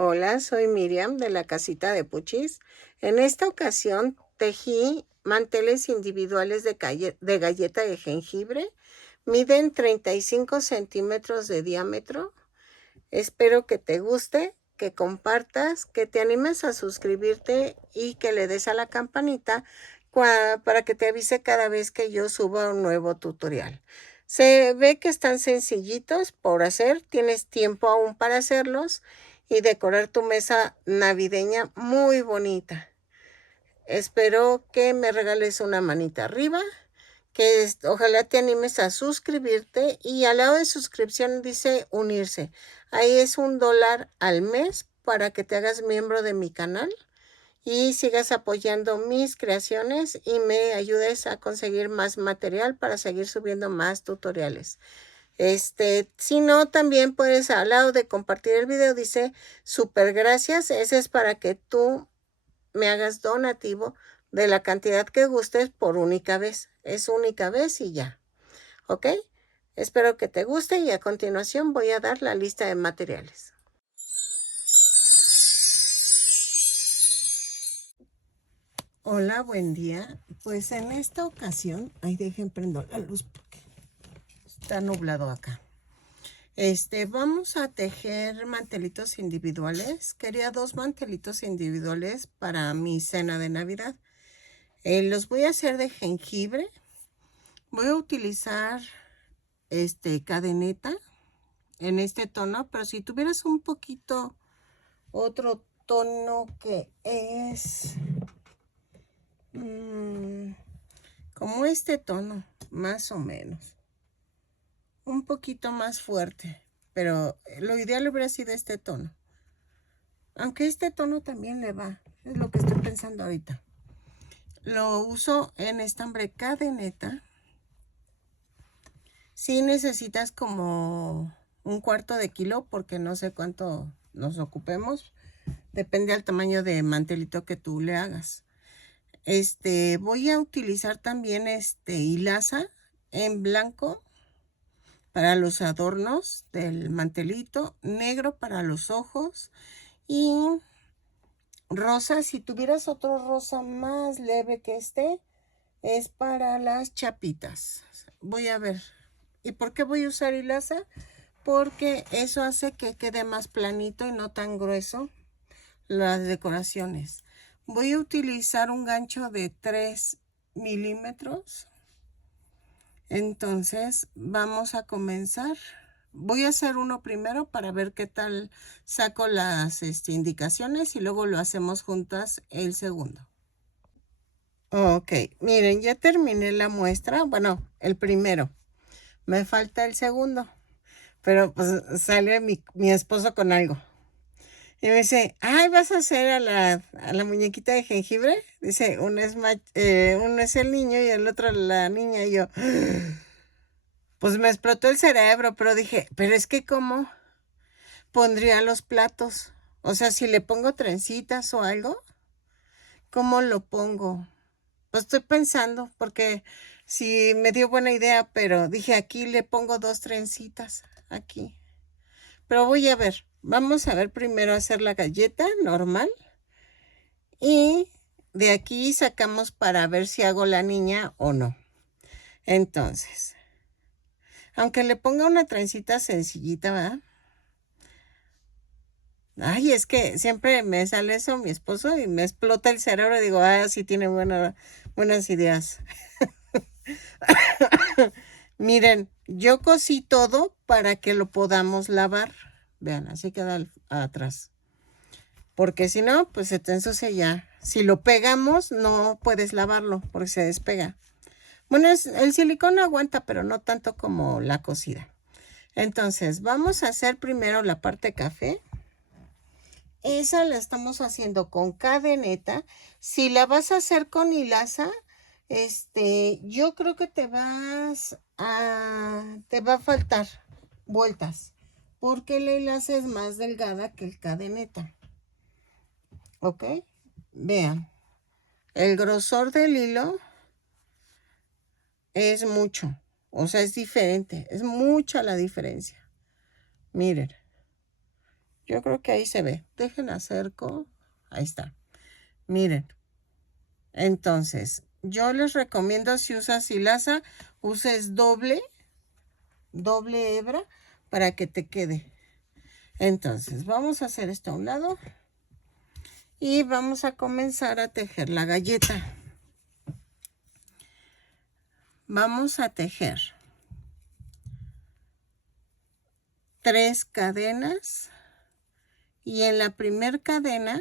Hola, soy Miriam de la casita de Puchis. En esta ocasión tejí manteles individuales de galleta de jengibre. Miden 35 centímetros de diámetro. Espero que te guste, que compartas, que te animes a suscribirte y que le des a la campanita para que te avise cada vez que yo suba un nuevo tutorial. Se ve que están sencillitos por hacer, tienes tiempo aún para hacerlos y decorar tu mesa navideña muy bonita. Espero que me regales una manita arriba, que ojalá te animes a suscribirte y al lado de suscripción dice unirse. Ahí es $1 al mes para que te hagas miembro de mi canal y sigas apoyando mis creaciones y me ayudes a conseguir más material para seguir subiendo más tutoriales. Si no, también puedes al lado de compartir el video, dice super gracias. Ese es para que tú me hagas donativo de la cantidad que gustes por única vez. Es única vez y ya. ¿Ok? Espero que te guste y a continuación voy a dar la lista de materiales. Hola, buen día. Pues en esta ocasión, dejen prendo la luz porque está nublado acá. Vamos a tejer mantelitos individuales. Quería 2 mantelitos individuales para mi cena de Navidad. Los voy a hacer de jengibre. Voy a utilizar cadeneta en este tono, pero si tuvieras un poquito otro tono que es como este tono, más o menos, un poquito más fuerte, pero lo ideal hubiera sido este tono, aunque este tono también le va, es lo que estoy pensando ahorita. Lo uso en estambre cadeneta. Si necesitas como 1/4 de kilo, porque no sé cuánto nos ocupemos, depende del tamaño de mantelito que tú le hagas. Voy a utilizar también hilaza en blanco para los adornos del mantelito, negro para los ojos y rosa. Si tuvieras otro rosa más leve que es para las chapitas. Voy a ver. ¿Y por qué voy a usar hilaza? Porque eso hace que quede más planito y no tan grueso las decoraciones. Voy a utilizar un gancho de 3 milímetros. Entonces vamos a comenzar. Voy a hacer uno primero para ver qué tal saco las indicaciones y luego lo hacemos juntas el segundo. Ok, miren, ya terminé la muestra. Bueno, el primero. Me falta el segundo. Pero pues sale mi esposo con algo. Y me dice, ay, ¿vas a hacer a la muñequita de jengibre? Dice, uno es el niño y el otro la niña. Y yo, pues me explotó el cerebro, pero dije, pero es que ¿cómo pondría los platos? O sea, si le pongo trencitas o algo, ¿cómo lo pongo? Pues estoy pensando, porque sí me dio buena idea, pero dije, aquí le pongo 2 trencitas, aquí. Pero voy a ver, vamos a ver primero hacer la galleta normal. Y de aquí sacamos para ver si hago la niña o no. Entonces, aunque le ponga una trencita sencillita, ¿verdad? Ay, es que siempre me sale eso mi esposo y me explota el cerebro y digo, sí tiene buenas ideas. Miren, yo cosí todo para que lo podamos lavar. Vean, así queda atrás. Porque si no, pues se te ensucia ya. Si lo pegamos, no puedes lavarlo porque se despega. Bueno, el silicón aguanta, pero no tanto como la cosida. Entonces, vamos a hacer primero la parte café. Esa la estamos haciendo con cadeneta. Si la vas a hacer con hilaza, yo creo que te va a faltar vueltas, porque la hilaza es más delgada que el cadeneta. ¿Ok? Vean, el grosor del hilo es mucho, o sea, es diferente, es mucha la diferencia. Miren, Yo creo que ahí se ve. Dejen acerco. Ahí está. Miren. Entonces, yo les recomiendo si usas hilaza, uses doble hebra para que te quede. Entonces, vamos a hacer esto a un lado y vamos a comenzar a tejer la galleta. Vamos a tejer 3 cadenas y en la primera cadena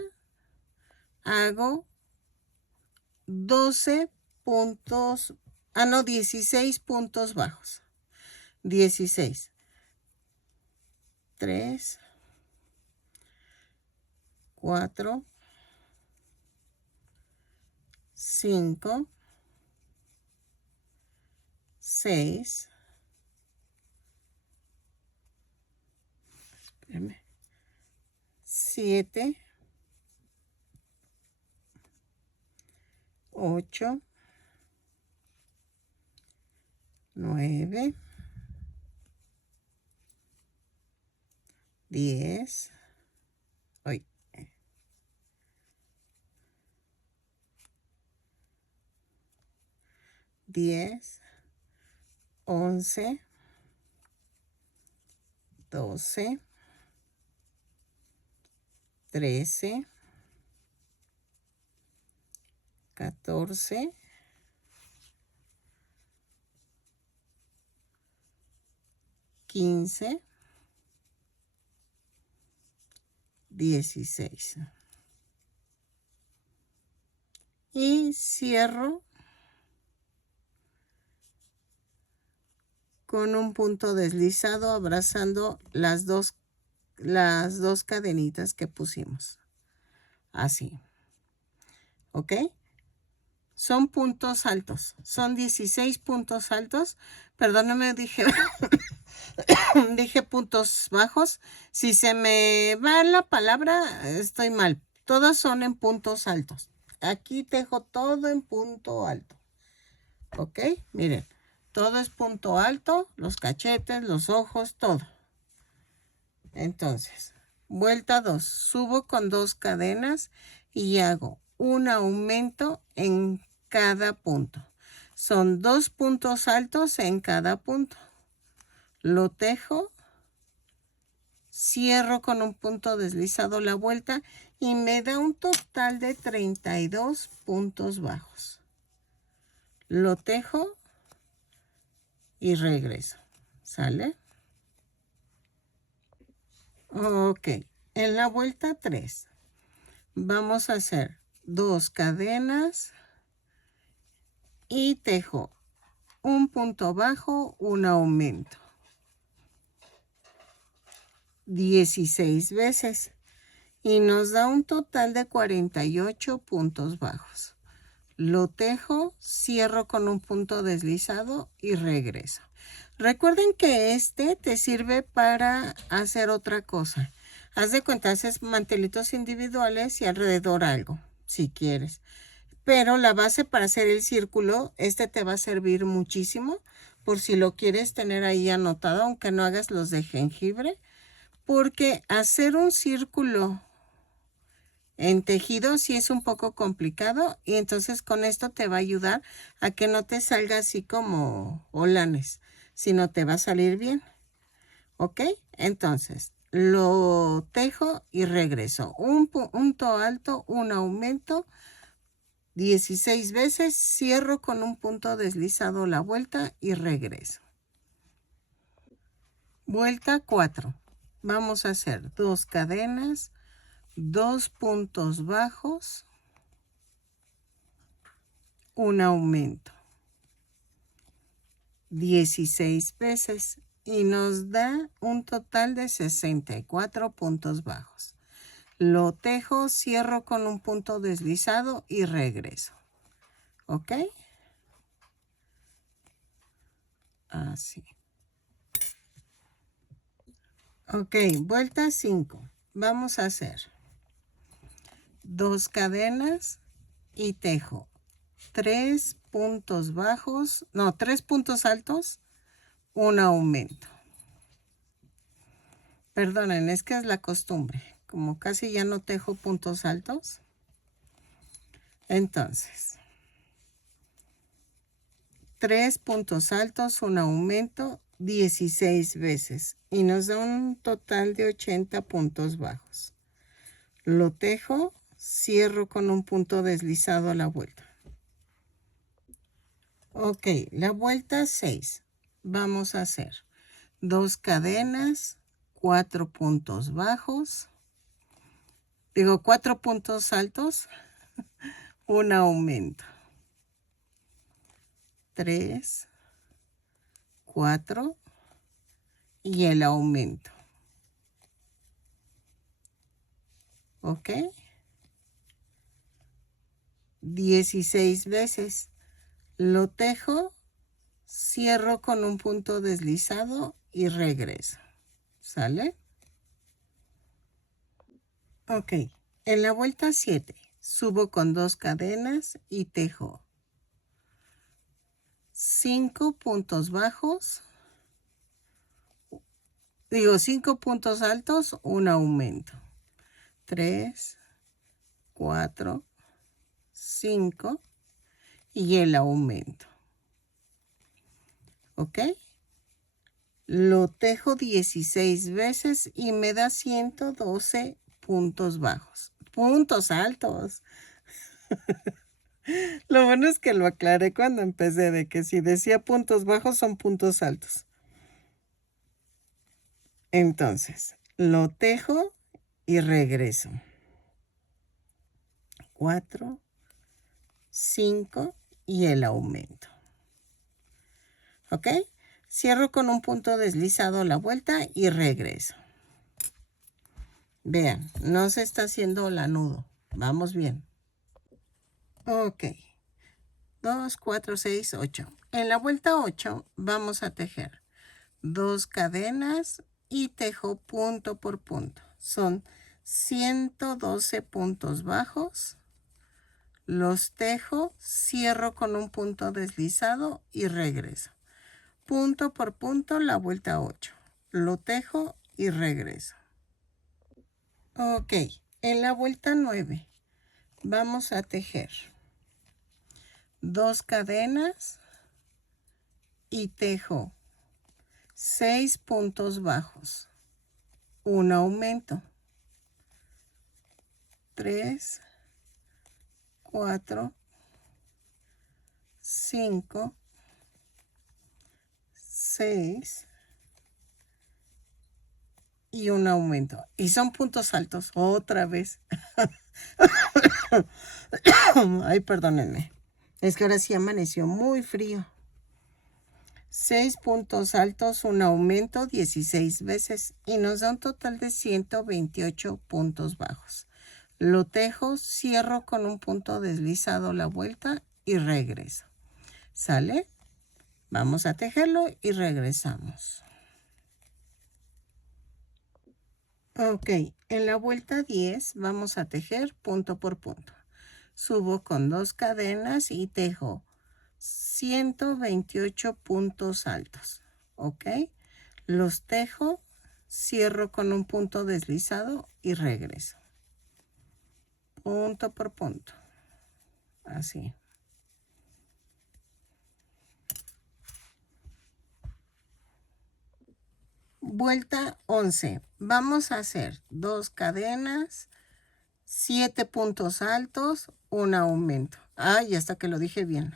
hago 12 puntos, 16 puntos bajos. 16. 3, 4, 5, 6, 7, 8, 9, 10, 10, 11, 12, 13, 14, 15, 16. Y cierro con un punto deslizado abrazando las dos cadenitas que pusimos. Así. ¿Ok? Son puntos altos. Son 16 puntos altos. Perdóname, dije, dije puntos bajos. Si se me va la palabra, estoy mal. Todos son en puntos altos. Aquí tejo todo en punto alto. ¿Ok? Miren. Todo es punto alto. Los cachetes, los ojos, todo. Entonces, vuelta 2. Subo con 2 cadenas y hago un aumento en cada punto. Son 2 puntos altos en cada punto. Lo tejo, cierro con un punto deslizado la vuelta y me da un total de 32 puntos bajos. Lo tejo y regreso. ¿Sale? Ok. En la vuelta 3 vamos a hacer 2 cadenas y tejo un punto bajo, un aumento. 16 veces y nos da un total de 48 puntos bajos. Lo tejo, cierro con un punto deslizado y regreso. Recuerden que este te sirve para hacer otra cosa. Haz de cuenta, haces mantelitos individuales y alrededor algo, si quieres. Pero la base para hacer el círculo, este te va a servir muchísimo por si lo quieres tener ahí anotado, aunque no hagas los de jengibre. Porque hacer un círculo en tejido sí es un poco complicado y entonces con esto te va a ayudar a que no te salga así como holanes, sino te va a salir bien. ¿Ok? Entonces, lo tejo y regreso. Un punto alto, un aumento, 16 veces, cierro con un punto deslizado la vuelta y regreso. Vuelta 4. Vamos a hacer 2 cadenas, 2 puntos bajos, un aumento, 16 veces y nos da un total de 64 puntos bajos. Lo tejo, cierro con un punto deslizado y regreso. ¿Ok? Así. Ok, vuelta 5. Vamos a hacer 2 cadenas y tejo 3 puntos bajos, no, 3 puntos altos, un aumento. Perdonen, es que es la costumbre. Como casi ya no tejo puntos altos. Entonces, 3 puntos altos, un aumento, 16 veces. Y nos da un total de 80 puntos bajos. Lo tejo, cierro con un punto deslizado a la vuelta. Ok, la vuelta 6. Vamos a hacer 2 cadenas, 4 puntos bajos, 4 puntos altos, un aumento. 3, 4 y el aumento. ¿Ok? 16 veces. Lo tejo, cierro con un punto deslizado y regreso. ¿Sale? Ok. En la vuelta 7, subo con 2 cadenas y tejo 5 puntos bajos, 5 puntos altos, un aumento. 3, 4, 5 y el aumento. ¿Ok? Lo tejo 16 veces y me da 112 puntos bajos. Puntos altos. Lo bueno es que lo aclaré cuando empecé, de que si decía puntos bajos son puntos altos. Entonces, lo tejo y regreso. 4, 5 y el aumento. ¿Ok? Cierro con un punto deslizado la vuelta y regreso. Vean, no se está haciendo lanudo. Vamos bien. Ok. 2, 4, 6, 8. En la vuelta 8 vamos a tejer 2 cadenas y tejo punto por punto. Son 112 puntos bajos. Los tejo, cierro con un punto deslizado y regreso. Punto por punto la vuelta 8. Lo tejo y regreso. Ok, en la vuelta 9 vamos a tejer 2 cadenas y tejo 6 puntos bajos, un aumento. 3, 4, 5, 6 y un aumento. Y son puntos altos, otra vez. Ay, perdónenme. Es que ahora sí amaneció muy frío. 6 puntos altos, un aumento 16 veces y nos da un total de 128 puntos bajos. Lo tejo, cierro con un punto deslizado la vuelta y regreso. ¿Sale? Vamos a tejerlo y regresamos. Ok, en la vuelta 10 vamos a tejer punto por punto. Subo con 2 cadenas y tejo 128 puntos altos. Ok, los tejo, cierro con un punto deslizado y regreso. Punto por punto. Así. Vuelta 11. Vamos a hacer 2 cadenas, 7 puntos altos, un aumento. Ay, hasta que lo dije bien.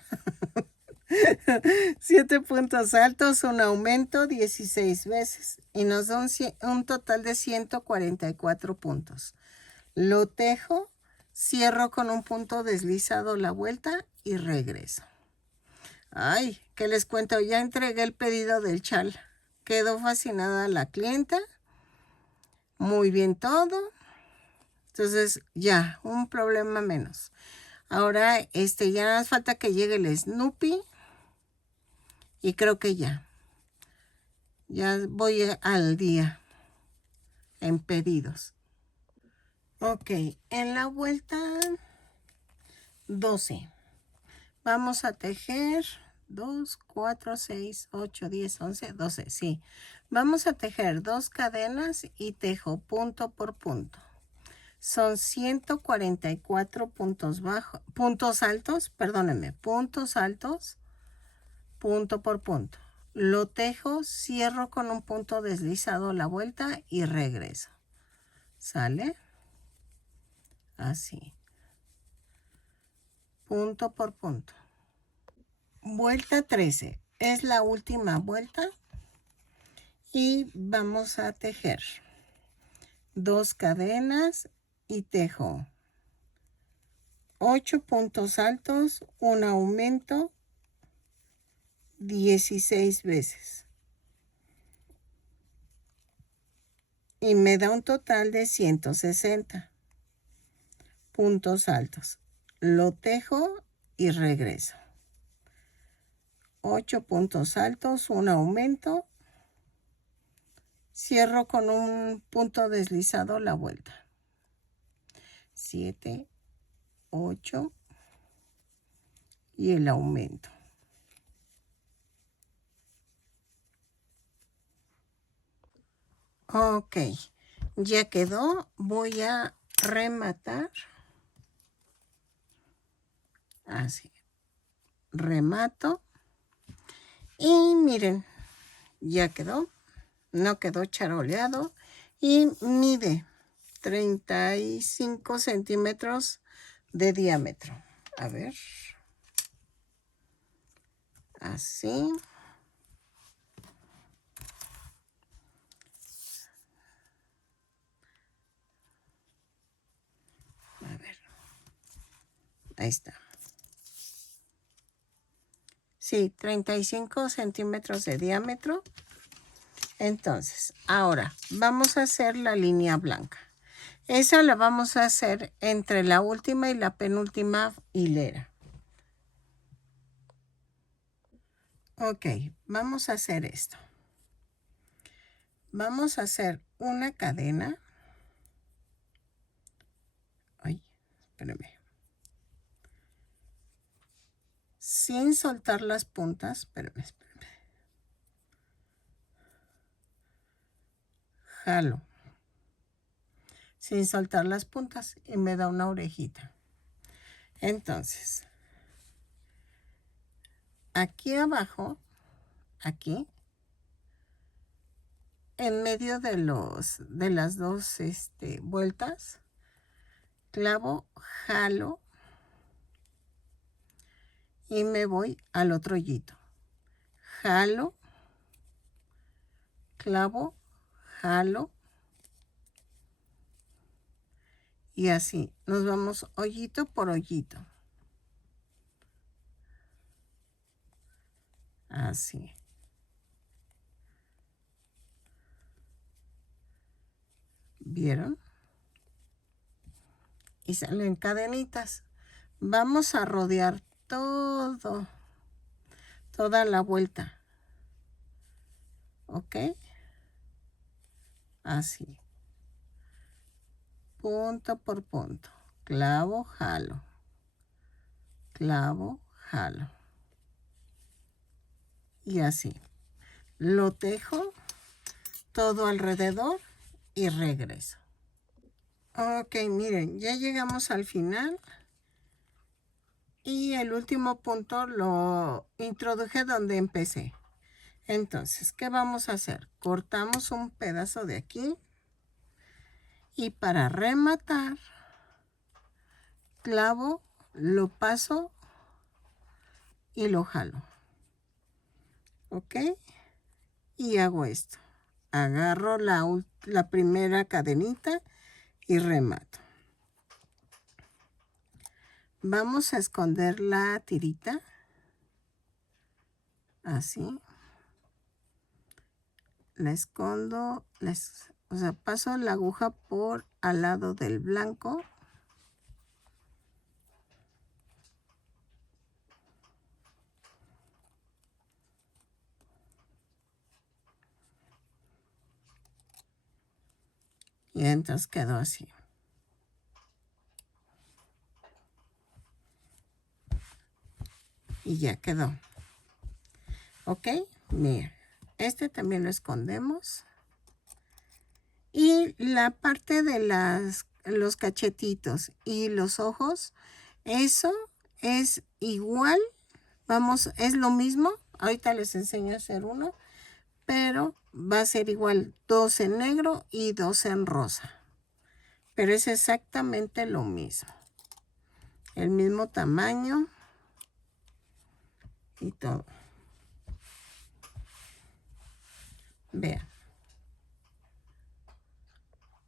7 puntos altos, un aumento 16 veces y nos da un total de 144 puntos. Lo tejo, cierro con un punto deslizado la vuelta y regreso. Ay, ¿qué les cuento? Ya entregué el pedido del chal. Quedó fascinada la clienta. Muy bien todo. Entonces ya, un problema menos. Ahora ya nada más falta que llegue el Snoopy. Y creo que ya. Ya voy al día en pedidos. Ok, en la vuelta 12 vamos a tejer 2, 4, 6, 8, 10, 11, 12, sí. Vamos a tejer 2 cadenas y tejo punto por punto. Son 144 puntos altos, perdónenme, puntos altos, punto por punto. Lo tejo, cierro con un punto deslizado la vuelta y regreso. ¿Sale? Así. Punto por punto. Vuelta 13. Es la última vuelta. Y vamos a tejer 2 cadenas y tejo 8 puntos altos, un aumento 16 veces. Y me da un total de 160 puntos altos. Lo tejo y regreso. 8 puntos altos, un aumento. Cierro con un punto deslizado la vuelta. 7, 8 y el aumento. Ok, ya quedó. Voy a rematar. Así. Remato. Y miren, ya quedó. No quedó charoleado. Y mide 35 centímetros de diámetro. A ver. Así. A ver. Ahí está. Sí, 35 centímetros de diámetro. Entonces, ahora vamos a hacer la línea blanca. Esa la vamos a hacer entre la última y la penúltima hilera. Ok, vamos a hacer esto. Vamos a hacer una cadena. Ay, espérame. Sin soltar las puntas. Espérame. Jalo. Sin soltar las puntas y me da una orejita. Entonces, aquí abajo, aquí, en medio de las dos vueltas, clavo, jalo y me voy al otro hoyito. Jalo, clavo, jalo y así nos vamos hoyito por hoyito. Así. ¿Vieron? Y salen cadenitas. Vamos a rodear toda la vuelta. ¿Ok? Así. Punto por punto. Clavo, jalo. Clavo, jalo. Y así. Lo tejo todo alrededor y regreso. Ok, miren, ya llegamos al final. Y el último punto lo introduje donde empecé. Entonces, ¿qué vamos a hacer? Cortamos un pedazo de aquí. Y para rematar, clavo, lo paso y lo jalo. ¿Ok? Y hago esto. Agarro la primera cadenita y remato. Vamos a esconder la tirita. Así. La escondo, o sea, paso la aguja por al lado del blanco. Y entonces quedó así. Y ya quedó. ¿Ok? Mira, Este también lo escondemos. Y la parte de los cachetitos y los ojos, eso es igual. Vamos, es lo mismo. Ahorita les enseño a hacer uno, pero va a ser igual 2 en negro y 2 en rosa. Pero es exactamente lo mismo. El mismo tamaño y todo. Vean.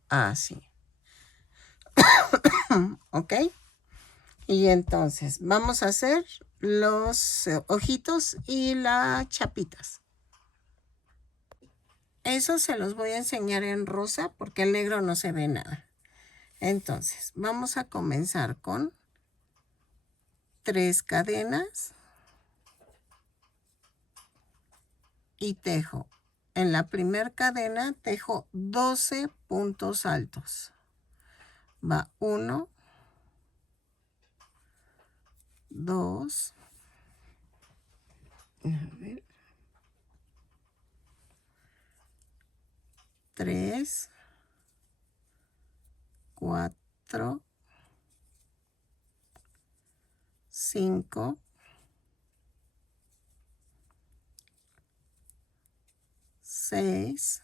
Así. ¿Ok? Y entonces vamos a hacer los ojitos y las chapitas. Eso se los voy a enseñar en rosa porque el negro no se ve nada. Entonces, vamos a comenzar con 3 cadenas y tejo. En la primera cadena tejo 12 puntos altos. Va 1, 2, 3, 4, 5, 6,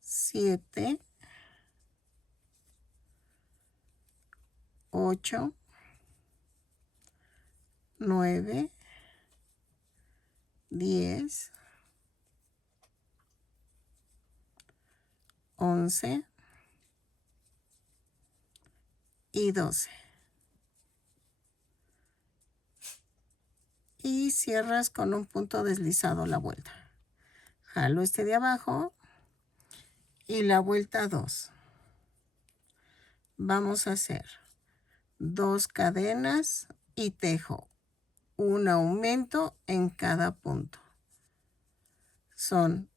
7, 8, 9, 10, 11 y 12. Y cierras con un punto deslizado la vuelta. Jalo este de abajo y la vuelta 2. Vamos a hacer 2 cadenas y tejo un aumento en cada punto. Son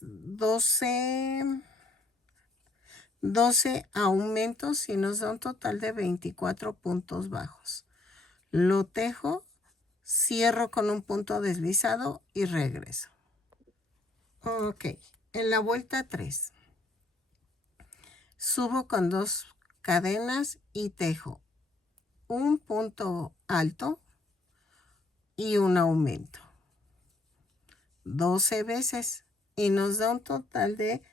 12 aumentos y nos da un total de 24 puntos bajos. Lo tejo, cierro con un punto deslizado y regreso. Ok, en la vuelta 3 subo con 2 cadenas y tejo un punto alto y un aumento 12 veces y nos da un total de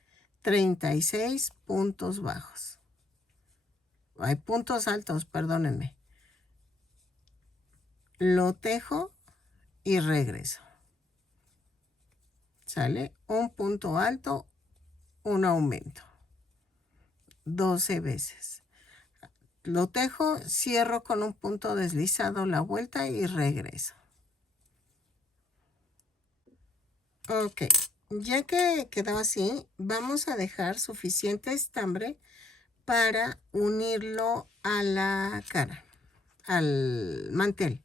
36 puntos bajos. Hay puntos altos, perdónenme. Lo tejo y regreso. ¿Sale? Un punto alto, un aumento 12 veces. Lo tejo, cierro con un punto deslizado la vuelta y regreso. Ok, ya que quedó así, vamos a dejar suficiente estambre para unirlo a la cara, al mantel.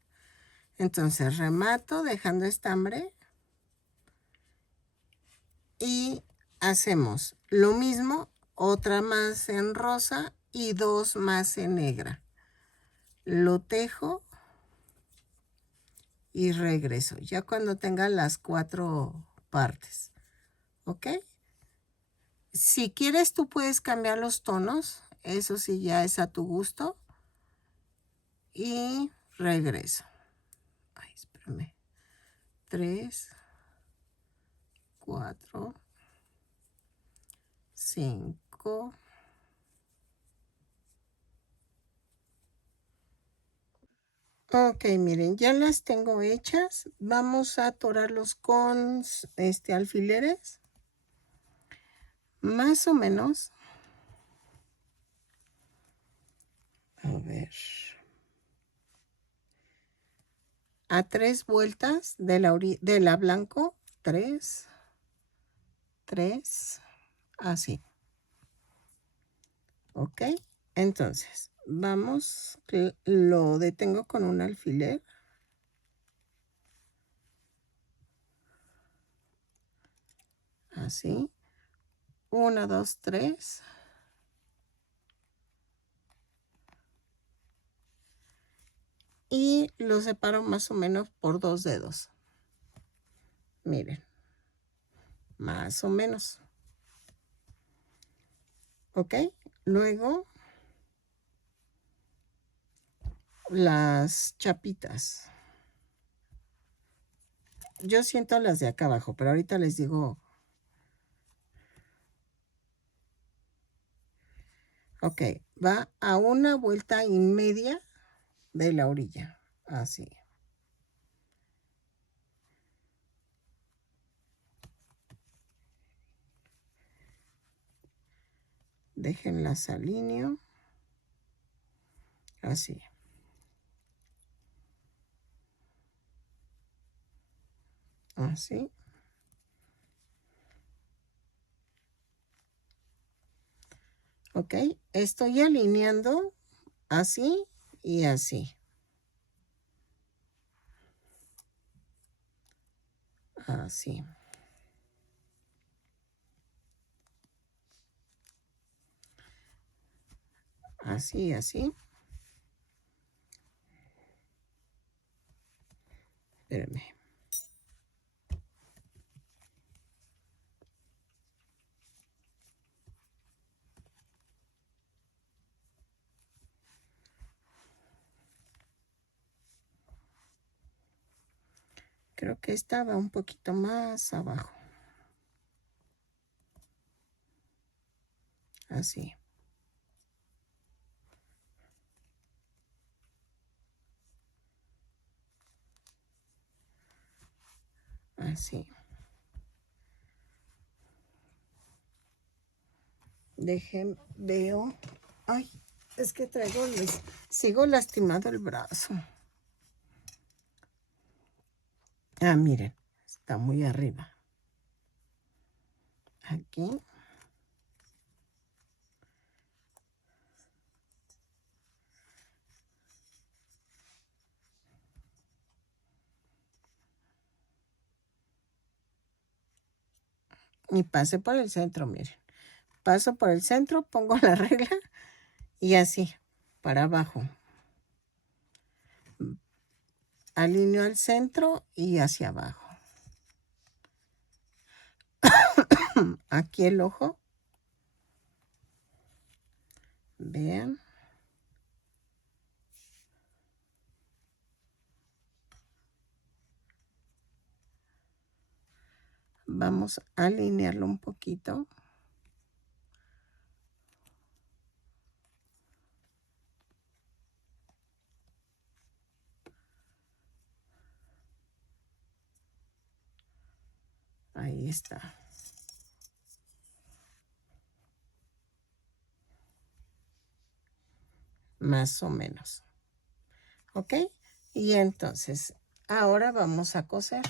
Entonces remato dejando estambre y hacemos lo mismo, otra más en rosa y 2 más en negra. Lo tejo y regreso, ya cuando tenga las 4 partes. ¿Ok? Si quieres, tú puedes cambiar los tonos. Eso sí, ya es a tu gusto. Y regreso. Ay, espérame. 3, 4, 5. Ok, miren, ya las tengo hechas. Vamos a atorarlos con alfileres. Más o menos. A ver. A 3 vueltas de la blanco. 3, 3, así. Ok, entonces vamos, lo detengo con un alfiler. Así. 1, 2, 3. y lo separo más o menos por 2 dedos. Miren, más o menos. ¿Ok? Luego, las chapitas. Yo siento las de acá abajo, pero ahorita les digo. Ok, va a 1,5 vueltas de la orilla. Así. Déjenlas alineo. Así. Así. Ok, estoy alineando así y así. Así. Así, así. Espérenme. Creo que estaba un poquito más abajo. Así. Así. Dejen, veo. Ay, es que sigo lastimado el brazo. Ah, miren, está muy arriba. Aquí. Y pase por el centro, miren. Paso por el centro, pongo la regla y así, para abajo. Alineo al centro y hacia abajo. Aquí el ojo. Vean. Vamos a alinearlo un poquito. Ahí está. Más o menos. ¿Ok? Y entonces, ahora vamos a coser.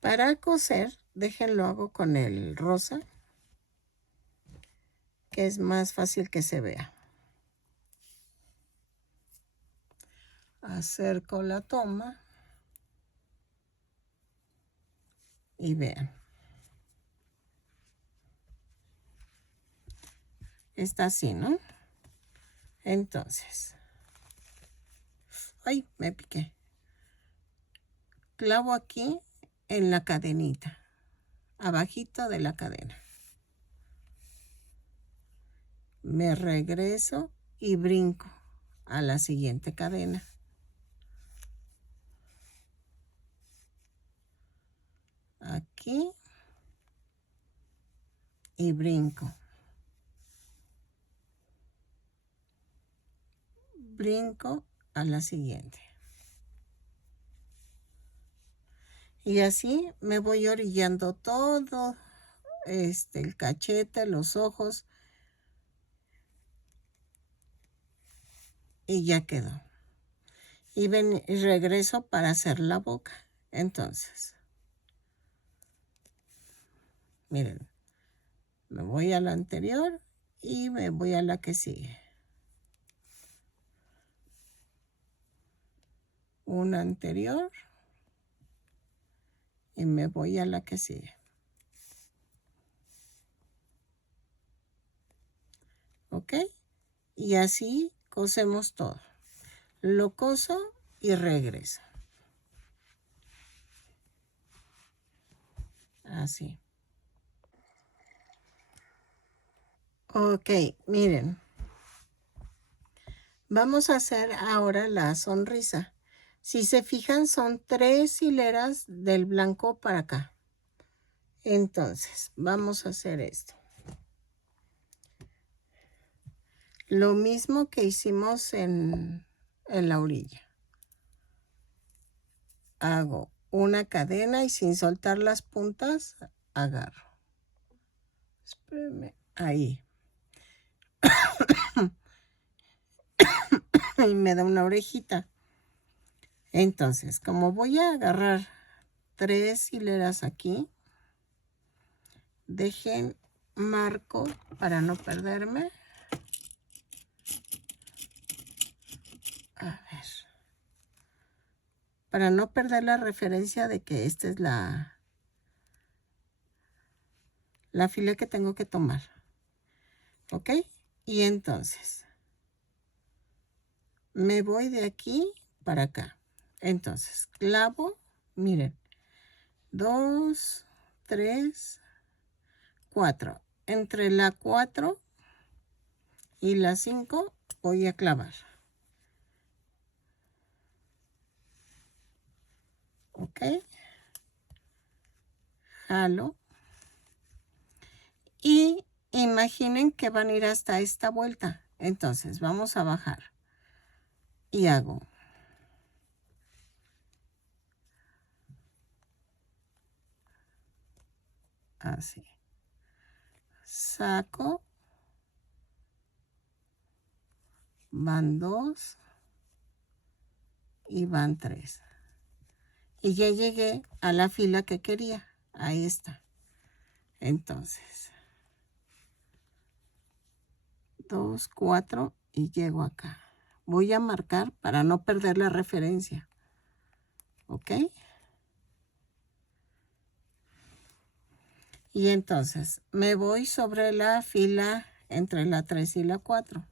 Para coser, déjenlo hago con el rosa, que es más fácil que se vea. Acerco la toma y vean. Está así, ¿no? Entonces, ay, me piqué. Clavo aquí en la cadenita, abajito de la cadena. Me regreso y brinco a la siguiente cadena. Aquí y brinco. Brinco a la siguiente. Y así me voy orillando todo, el cachete, los ojos. Y ya quedó. Y regreso para hacer la boca. Entonces, miren, me voy a la anterior y me voy a la que sigue. Una anterior y me voy a la que sigue. ¿Ok? Y así cosemos todo. Lo coso y regreso. Así. Ok, miren. Vamos a hacer ahora la sonrisa. Si se fijan, son 3 hileras del blanco para acá. Entonces, vamos a hacer esto. Lo mismo que hicimos en la orilla. Hago una cadena y sin soltar las puntas, agarro. Espérenme, ahí. Y me da una orejita. Entonces, como voy a agarrar 3 hileras aquí, dejen marco para no perderme. A ver. Para no perder la referencia de que esta es la fila que tengo que tomar. ¿Ok? Y entonces, me voy de aquí para acá. Entonces, clavo, miren, 2, 3, 4. Entre la 4 y la 5 voy a clavar. ¿Ok? Jalo. Y imaginen que van a ir hasta esta vuelta. Entonces, vamos a bajar. Y hago así. Saco. Van 2 y van 3. Y ya llegué a la fila que quería. Ahí está. Entonces, 2, 4 y llego acá. Voy a marcar para no perder la referencia. ¿Ok? Y entonces me voy sobre la fila entre la 3 y la 4.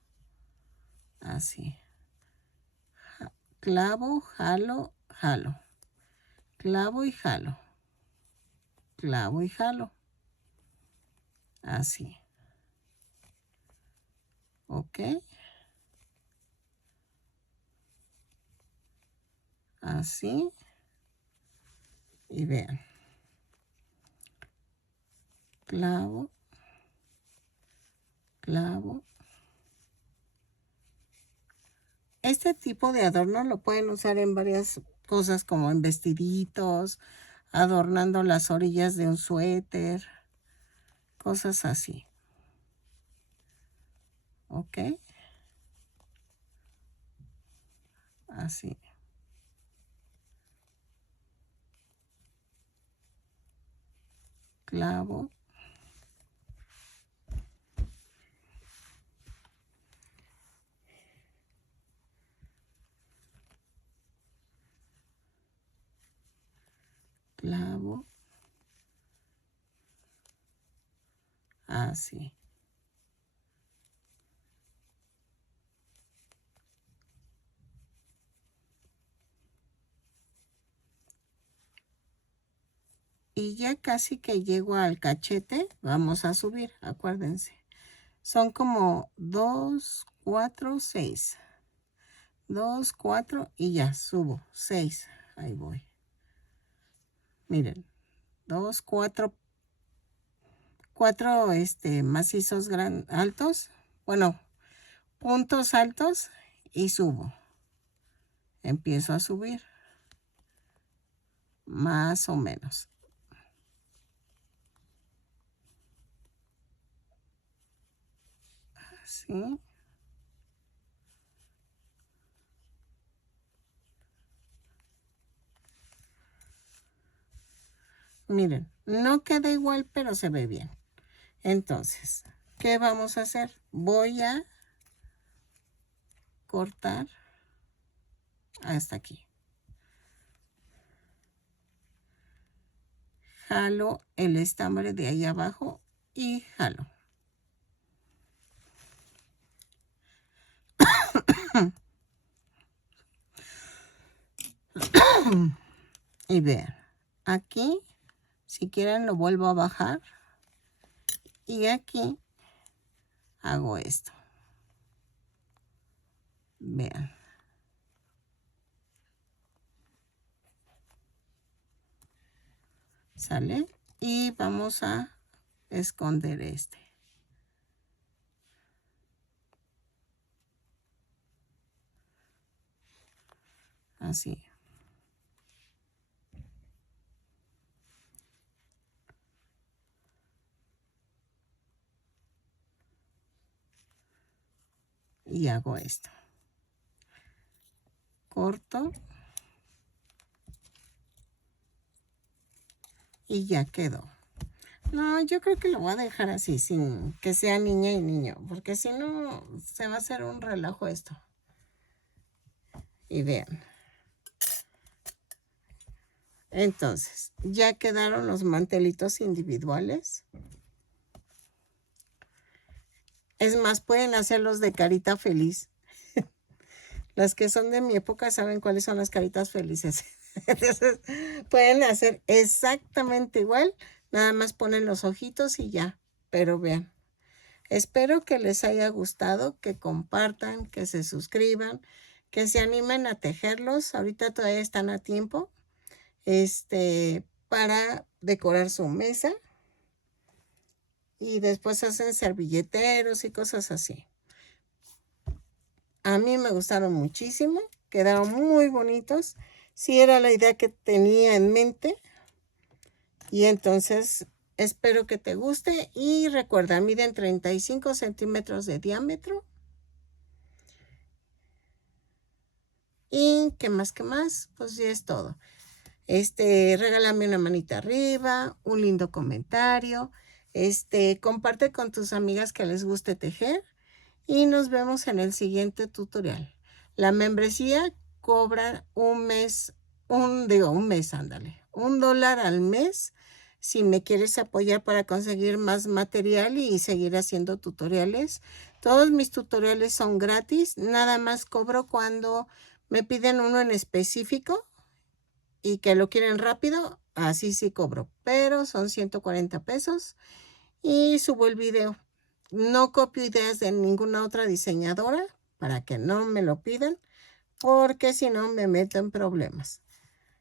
Así. Clavo, jalo, jalo. Clavo y jalo. Clavo y jalo. Así. ¿Ok? Así. Y vean. Clavo. Clavo. Este tipo de adorno lo pueden usar en varias cosas como en vestiditos, adornando las orillas de un suéter, cosas así. ¿Ok? Así. Clavo. Clavo. Así. Y ya casi que llego al cachete, vamos a subir, acuérdense. Son como 2, 4, 6. 2, 4 y ya subo. 6. Ahí voy. Miren. 2, 4 macizos altos. Bueno, puntos altos y subo. Empiezo a subir. Más o menos. Así. Miren, no queda igual, pero se ve bien. Entonces, ¿qué vamos a hacer? Voy a cortar hasta aquí. Jalo el estambre de ahí abajo y jalo. Y vean, aquí, si quieren lo vuelvo a bajar. Y aquí hago esto. Vean. ¿Sale? Y vamos a esconder este. Así. Y hago esto. Corto. Y ya quedó. No, yo creo que lo voy a dejar así, sin que sea niña y niño, porque si no, se va a hacer un relajo esto. Y vean. Entonces, ya quedaron los mantelitos individuales. Es más, pueden hacerlos de carita feliz. Las que son de mi época saben cuáles son las caritas felices. Entonces, pueden hacer exactamente igual. Nada más ponen los ojitos y ya. Pero vean. Espero que les haya gustado, que compartan, que se suscriban, que se animen a tejerlos. Ahorita todavía están a tiempo. Para decorar su mesa. Y después hacen servilleteros y cosas así. A mí me gustaron muchísimo. Quedaron muy bonitos. Sí era la idea que tenía en mente. Y entonces espero que te guste. Y recuerda, miden 35 centímetros de diámetro. Y qué más, pues ya es todo. Regálame una manita arriba, un lindo comentario. Comparte con tus amigas que les guste tejer. Y nos vemos en el siguiente tutorial. La membresía cobra un mes, ándale, $1 al mes. Si me quieres apoyar para conseguir más material y seguir haciendo tutoriales. Todos mis tutoriales son gratis. Nada más cobro cuando me piden uno en específico y que lo quieren rápido. Así sí cobro. Pero son 140 pesos y subo el video. No copio ideas de ninguna otra diseñadora para que no me lo pidan, porque si no me meto en problemas.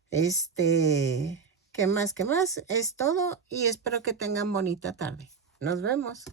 ¿Qué más? Es todo y espero que tengan bonita tarde. Nos vemos.